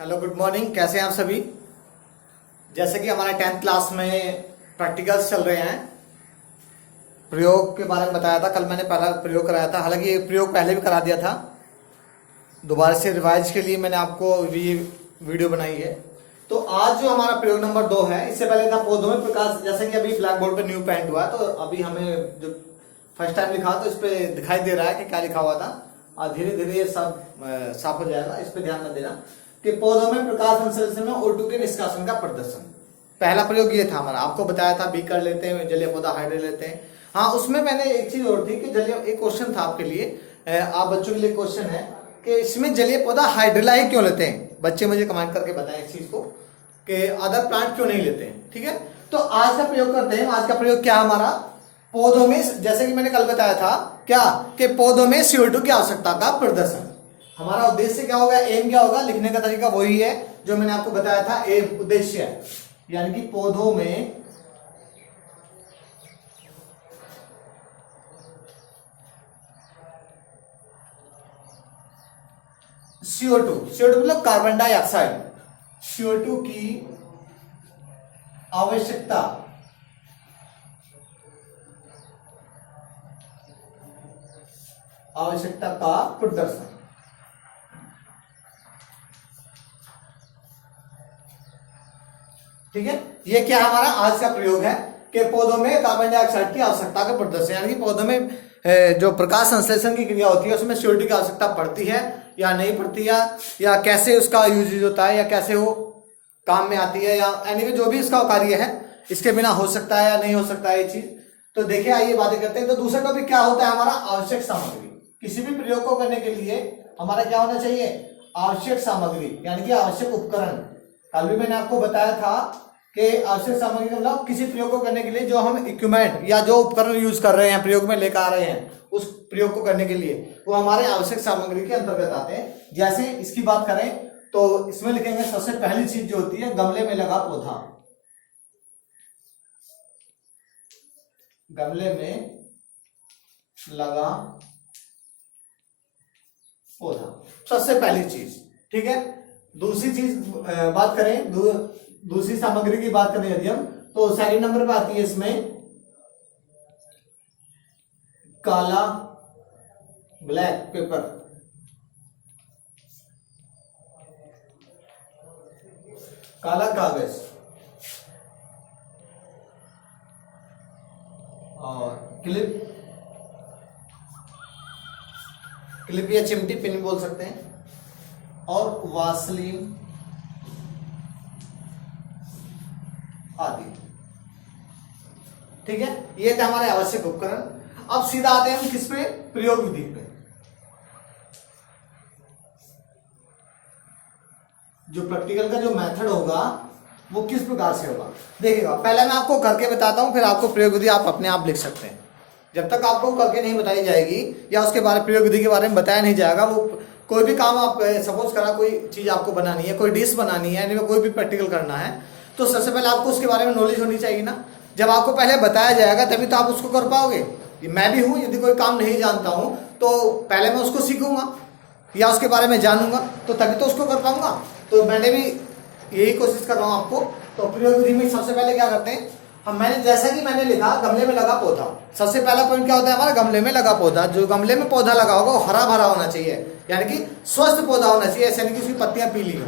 Hello, good morning. कैसे हैं आप सभी। जैसे कि हमारे 10th क्लास में प्रैक्टिकल्स चल रहे हैं, प्रयोग के बारे में बताया था। कल मैंने पहला प्रयोग कराया था, हालांकि ये प्रयोग पहले भी करा दिया था। दोबारा से रिवाइज के लिए मैंने आपको ये वीडियो बनाई है। तो आज जो हमारा प्रयोग नंबर 2 है, इससे पहले था पौधों में प्रकाश। जैसे कि अभी ब्लैक बोर्ड पे न्यू पेंट हुआ है, तो अभी हमें जो फर्स्ट टाइम लिखा तो इस पे दिखाई दे रहा है कि क्या लिखा हुआ था। और धीरे धीरे ये सब साफ हो जाएगा, इस पे ध्यान न देना। कि पौधों में प्रकाश संश्लेषण में O2 के निष्कासन का प्रदर्शन। पहला प्रयोग ये था हमारा, आपको बताया था बीकर लेते हैं, जलीय पौधा हाइड्रे लेते हैं। हाँ, उसमें मैंने एक चीज और थी कि जलीय, एक क्वेश्चन था आपके लिए, आप बच्चों के लिए क्वेश्चन है कि इसमें जलीय पौधा हाइड्रेला ही क्यों लेते हैं। बच्चे मुझे कमेंट करके बताएं इस चीज को कि अदर प्लांट क्यों नहीं लेते हैं। ठीक है, तो आज का प्रयोग करते हैं। आज का प्रयोग क्या हमारा, पौधों में, जैसे कि मैंने कल बताया था क्या, कि पौधों में CO2 की आवश्यकता का प्रदर्शन। हमारा उद्देश्य क्या होगा, एम क्या होगा, लिखने का तरीका वही है जो मैंने आपको बताया था। एम उद्देश्य है, यानी कि पौधों में CO2 मतलब कार्बन डाइऑक्साइड, CO2 की आवश्यकता का प्रदर्शन। ठीक है, ये क्या हमारा आज का प्रयोग है कि पौधों में कार्बन डाइऑक्साइड की आवश्यकता का प्रदर्शन, यानी कि पौधों में जो प्रकाश संश्लेषण की क्रिया होती है उसमें CO2 की आवश्यकता पड़ती है या नहीं पड़ती है, या कैसे उसका यूज होता है, या कैसे वो काम में आती है, या एनीवे जो भी इसका कार्य है, इसके बिना हो सकता है या नहीं हो सकता है ये चीज। तो देखिए, आइए बातें करते हैं। तो दूसरा टॉपिक क्या होता है हमारा, आवश्यक सामग्री। किसी भी प्रयोग को करने के लिए हमारा क्या होना चाहिए, आवश्यक सामग्री, यानी कि आवश्यक उपकरण। कल भी मैंने आपको बताया था कि आवश्यक सामग्री मतलब किसी प्रयोग को करने के लिए जो हम इक्विपमेंट या जो उपकरण यूज कर रहे हैं, प्रयोग में लेकर आ रहे हैं, उस प्रयोग को करने के लिए वो हमारे आवश्यक सामग्री के अंतर्गत आते हैं। जैसे इसकी बात करें तो इसमें लिखेंगे, सबसे पहली चीज जो होती है, गमले में लगा पौधा। गमले में लगा पौधा सबसे पहली चीज। ठीक है, दूसरी चीज बात करें, दूसरी सामग्री की बात करें यदि हम, तो सेकंड नंबर पे आती है इसमें काला, ब्लैक पेपर। काला कागज और क्लिप या चिमटी पिन बोल सकते हैं, और वासलीन आदि। ठीक है, ये थे हमारे आवश्यक उपकरण। अब सीधा आते हैं हम किस पे, प्रयोग विधि पे। जो प्रैक्टिकल का जो मेथड होगा वो किस प्रकार से होगा देखिएगा। पहले मैं आपको करके बताता हूं, फिर आपको प्रयोग विधि आप अपने आप लिख सकते हैं। जब तक आपको करके नहीं बताई जाएगी या उसके बारे प्रयोग विधि के बारे में बताया नहीं जाएगा, वो कोई भी काम आप सपोज करा, कोई चीज आपको बनानी है, कोई डिश बनानी है, यानी कोई भी प्रैक्टिकल करना है, तो सबसे पहले आपको उसके बारे में नॉलेज होनी चाहिए ना। जब आपको पहले बताया जाएगा तभी तो आप उसको कर पाओगे। मैं भी हूं, यदि कोई काम नहीं जानता हूं तो पहले मैं उसको सीखूंगा या उसके बारे में जानूंगा, तो तभी तो उसको कर पाऊंगा। तो मैंने भी यही कोशिश कर रहा हूं आपको। तो प्रयोग विधि में सबसे पहले क्या करते हैं हम, मैंने जैसा कि मैंने लिखा, गमले में लगा पौधा। सबसे पहला पॉइंट क्या होता है हमारा, गमले में लगा पौधा। जो गमले में पौधा लगा होगा वो हरा भरा होना चाहिए, यानी कि स्वस्थ पौधा होना चाहिए, ऐसे नहीं कि उसकी पत्तियां पीली हो,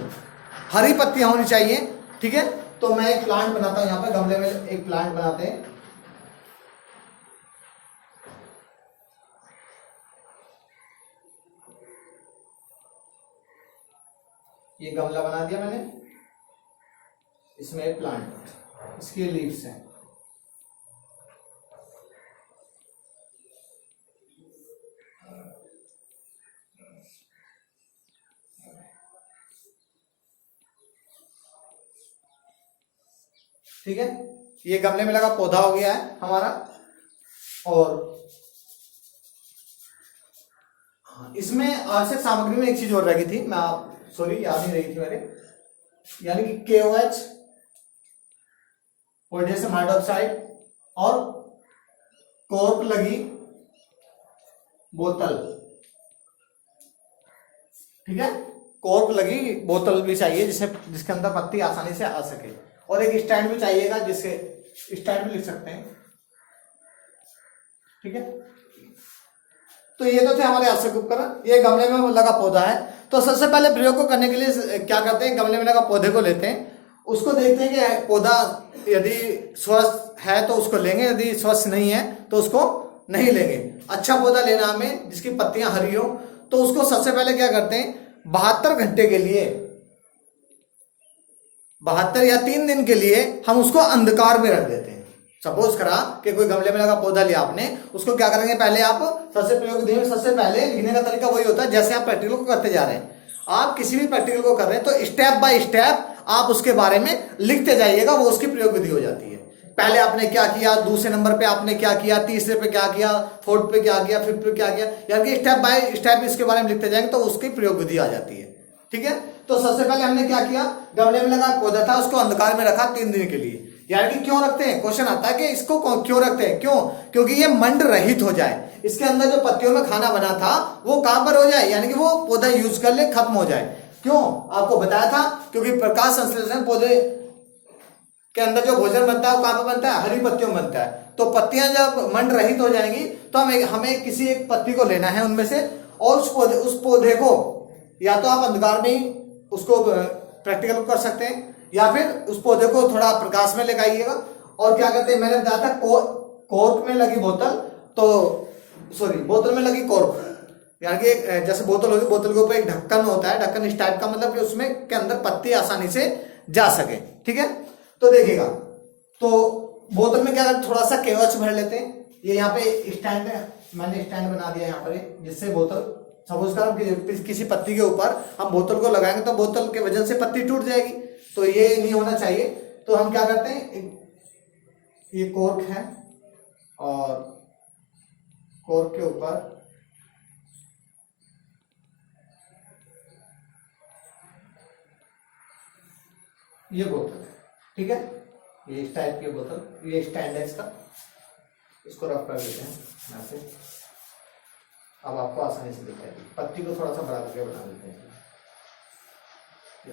हरी पत्तियां होनी चाहिए। ठीक है, तो मैं एक प्लांट बनाता हूं, यहाँ पे गमले में एक प्लांट बनाते हैं। ये गमला बना दिया मैंने, इसमें एक प्लांट, इसकी लीव्स हैं। ठीक है, ये गमले में लगा पौधा हो गया है हमारा। और इसमें आवश्यक सामग्री में एक चीज और रह गई थी, मैं सॉरी याद नहीं रही थी मेरे, यानी कि KOH, पोटेशियम हाइड्रोक्साइड, और कॉर्क लगी बोतल। ठीक है, कॉर्क लगी बोतल भी चाहिए जिसके अंदर पत्ती आसानी से आ सके, और एक स्टैंड भी चाहिएगा जिससे स्टैंड भी लिख सकते हैं। ठीक है, तो ये तो थे हमारे आवश्यक उपकरण। ये गमले में लगा पौधा है, तो सबसे पहले प्रयोग को करने के लिए क्या करते हैं, गमले में लगा पौधे को लेते हैं, उसको देखते हैं कि पौधा यदि स्वस्थ है तो उसको लेंगे, यदि स्वस्थ नहीं है तो उसको नहीं लेंगे। अच्छा पौधा लेना हमें जिसकी पत्तियां हरी हो, तो उसको सबसे पहले क्या करते हैं 72 घंटे के लिए, 72 या 3 दिन के लिए हम उसको अंधकार में रख देते हैं। सपोज करा कि कोई गमले में लगा पौधा लिया आपने, उसको क्या करेंगे, पहले आप सबसे पहले लिखने का तरीका वही होता है जैसे आप प्रैक्टिकल को करते जा रहे हैं। आप किसी भी प्रैक्टिकल को कर रहे हैं तो स्टेप बाय स्टेप आप उसके बारे में लिखते जाइएगा, वो उसकी प्रयोग विधि हो जाती है। पहले आपने क्या किया, दूसरे नंबर पे आपने क्या किया, तीसरे पे क्या किया, फोर्थ पे क्या किया, फिफ्थ पे क्या किया, यानी कि स्टेप बाय स्टेप इसके बारे में लिखते जाएंगे तो उसकी प्रयोग विधि आ जाती है। ठीक है, तो सबसे पहले हमने क्या किया, गमले में लगा पौधा था उसको अंधकार में रखा 3 दिन के लिए। यानी कि क्यों रखते हैं, क्वेश्चन आता है कि इसको क्यों रखते हैं, क्यों, क्योंकि ये मंड रहित हो जाए, इसके अंदर जो पत्तियों में खाना बना था वो कहां पर हो जाए, यानी कि वो पौधा यूज कर ले, खत्म हो जाए। क्यों, आपको बताया था, क्योंकि प्रकाश संश्लेषण पौधे के अंदर जो भोजन बनता है वो कहां पर बनता है, हरी पत्तियों में बनता है। तो पत्तियां जब मंड रहित हो जाएंगी तो हमें किसी एक पत्ती को लेना है उनमें से, और उस पौधे को या तो आप अंधकार में ही उसको प्रैक्टिकल कर सकते हैं, या फिर उस पौधे को थोड़ा प्रकाश में लगाइएगा। और क्या करते हैं, मैंने बताया था कॉर्क में लगी बोतल, तो सॉरी बोतल में लगी कॉर्क, यानी कि जैसे बोतल होगी, बोतल के ऊपर एक ढक्कन होता है, ढक्कन इस टाइप का, मतलब कि उसमें के अंदर पत्ती आसानी से जा सके। ठीक है, तो देखिएगा, तो बोतल में क्या करते, थोड़ा सा केवच भर लेते हैं। ये यहाँ पे स्टैंड है, मैंने स्टैंड बना दिया यहाँ पर, जिससे बोतल सपोज कर किसी पत्ती के ऊपर हम बोतल को लगाएंगे तो बोतल के वजन से पत्ती टूट जाएगी, तो ये नहीं होना चाहिए। तो हम क्या करते हैं, ये कॉर्क है और कॉर्क के ऊपर ये बोतल है। ठीक है, ये इस टाइप की बोतल, ये स्टैंड है इसका, इसको रफ कर देते हैं यहाँ से। अब आपको आसानी से दिखाई देगी, पत्ती को थोड़ा सा बड़ा करके बना देते हैं,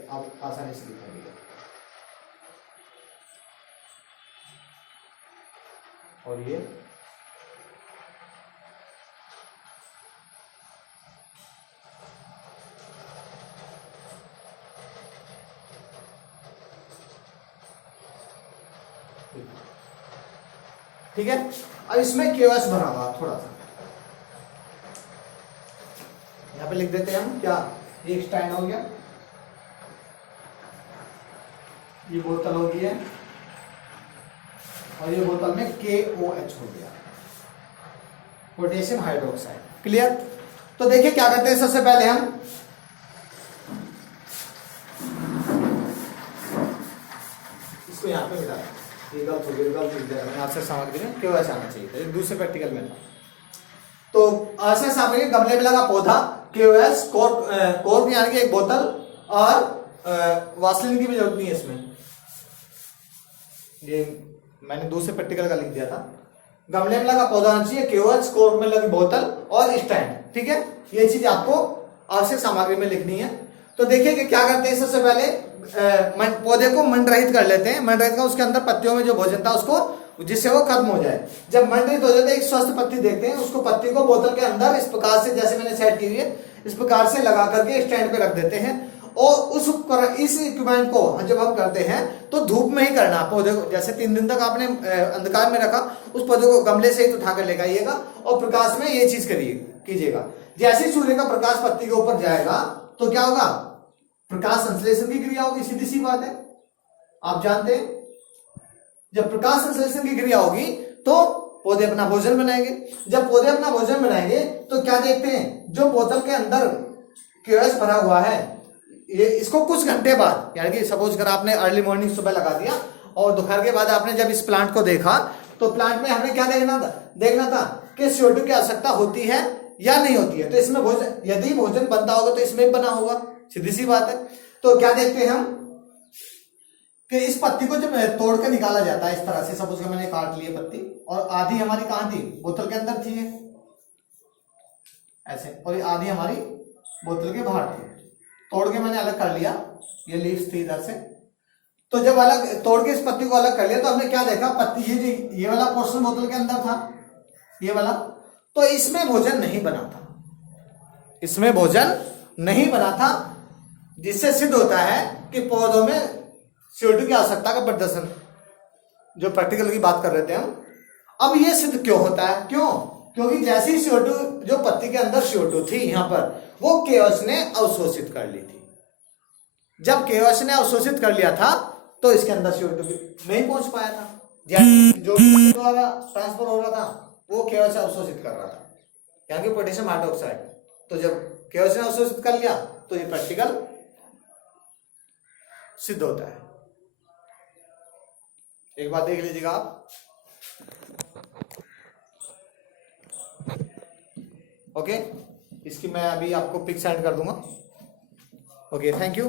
अब आसानी से दिखाई देगा। और ये ठीक है, अब इसमें केवस भरा हुआ थोड़ा सा यहाँ पे लिख देते हैं हम, क्या, ये स्टैंड हो गया, ये बोतल हो गई है, और ये बोतल में KOH हो गया, पोटेशियम हाइड्रोक्साइड। क्लियर, तो देखिए क्या करते हैं, सबसे पहले हम इसको यहाँ पे मिला, ये गलत हो गया, गलत लिख दिया मैंने, आपसे सामग्री में KOH आना चाहिए था, दूसरे प्रैक्टिकल में। तो ऐसे सामग्री, गमले में लगा पौधा, KOH, कॉर्क यानी कि एक बोतल, और वासलिन की भी जरूरत नहीं है इसमें, ये मैंने दूसरे प्रैक्टिकल का लिख दिया था। गमले में लगा पौधा होना चाहिए, KOH, कॉर्क में लगी बोतल और स्टैंड। ठीक है, ये चीज आपको आवश्यक सामग्री में लिखनी है। तो देखिए कि क्या करते हैं, सबसे पहले पौधे को मंडरहित कर लेते हैं। मंडरहित का उसके अंदर पत्तियों में जो भोजन था उसको, जिससे वो खत्म हो जाए। जब मंडरहित हो जाता है, एक स्वस्थ पत्ती देखते हैं, उसको पत्ती को बोतल के अंदर इस प्रकार से, जैसे मैंने सेट की हुई है, इस प्रकार से लगा करके स्टैंड पे रख देते हैं। और उस उपकरण, इस इक्विपमेंट को जब हम करते हैं तो धूप में ही करना। पौधे को जैसे 3 दिन तक आपने अंधकार में रखा, उस पौधे को गमले से ही उठा कर ले आइएगा और प्रकाश में ये चीज कीजिएगा। जैसे सूर्य का प्रकाश पत्ती के ऊपर जाएगा तो क्या होगा, प्रकाश संश्लेषण की क्रिया होगी, सीधी सी बात है, आप जानते हैं। जब प्रकाश संश्लेषण की क्रिया होगी तो पौधे अपना भोजन बनाएंगे। जब पौधे अपना भोजन बनाएंगे तो क्या देखते हैं, जो बोतल के अंदर KOH भरा हुआ है, ये इसको कुछ घंटे बाद, यानी कि सपोज कर आपने अर्ली मॉर्निंग सुबह लगा दिया और दोपहर के बाद आपने जब इस प्लांट को देखा, तो प्लांट में हमने क्या देखना था कि CO2 की आवश्यकता होती है या नहीं होती है। तो इसमें भोजन, यदि भोजन बनता होगा तो इसमें बना होगा, सीधी सी बात है। तो क्या देखते हैं हम कि इस पत्ती को जब तोड़ के निकाला जाता है इस तरह से, सपोज कर मैंने काट ली पत्ती, और आधी हमारी कहां थी, बोतल के अंदर थी ऐसे, और ये आधी हमारी बोतल के बाहर थी। तोड़ के मैंने अलग कर लिया, ये लीव्स थी इधर से, तो जब अलग तोड़ के इस पत्ती को अलग कर लिया तो हमने क्या देखा, पत्ती ये वाला पोर्शन बोतल के अंदर था, ये वाला, तो इसमें भोजन नहीं बना था, इसमें भोजन नहीं बना था, जिससे सिद्ध होता है कि पौधों में CO2 की आवश्यकता का प्रदर्शन, जो प्रैक्टिकल की बात कर रहे थे हम। अब ये सिद्ध क्यों होता है, क्यों, क्योंकि जैसी CO2 जो पत्ती के अंदर CO2 थी यहां पर, वो केवश ने अवशोषित कर ली थी। जब केवश ने अवशोषित कर लिया था तो इसके अंदर CO2 नहीं पहुंच पाया था, जो भी द्वारा ट्रांसफर हो रहा था वो केवश अवशोषित कर रहा था, यानी कि पोटेशियम हाइड्रोक्साइड। तो जब केवश ने अवशोषित कर लिया तो ये प्रैक्टिकल सिद्ध होता है। एक बात देख लीजिएगा आप, ओके, इसकी मैं अभी आपको पिक सेंड कर दूंगा। Okay, thank you.